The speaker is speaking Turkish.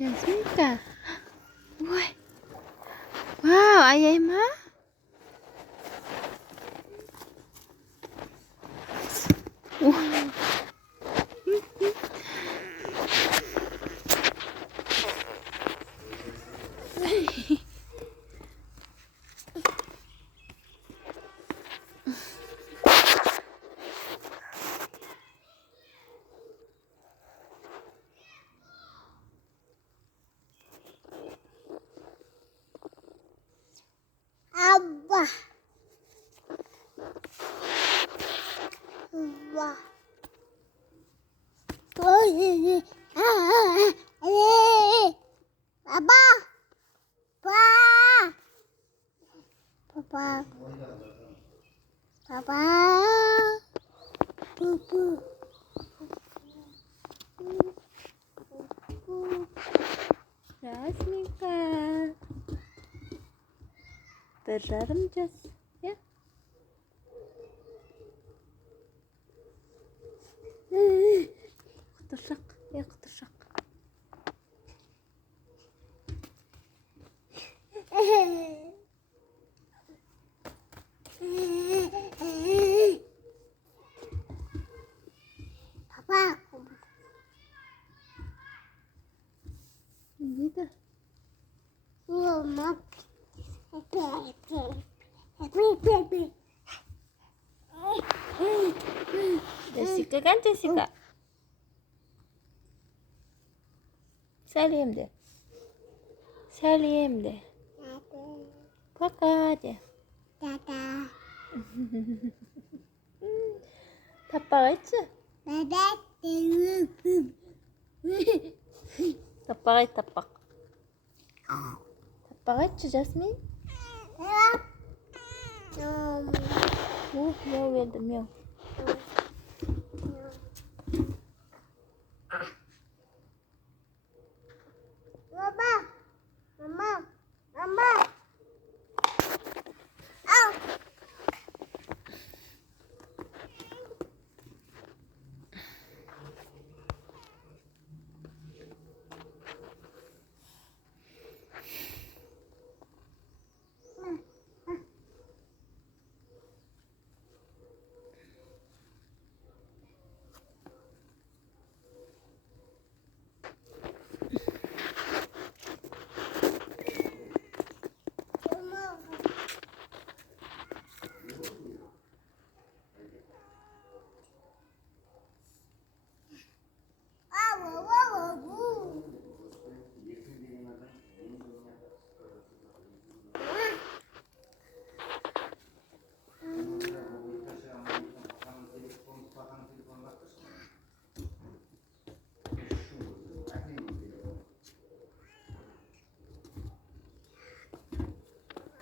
Jasmine. Ui. Wow, ai vậy má? Ui. Abba. Abba. Abba. Papa. Papa. Papa. Jasmine. Berarem Jas, ya. Ketersak, ya ketersak. Papa. Gitu. Mama. Jessica kan Jessica? Salim deh. Salim deh. Kakak aja. Tapak aja. Tapak aja tapak. Tapak aja Jasmine. Meow with the meow. Mama, mama, mama.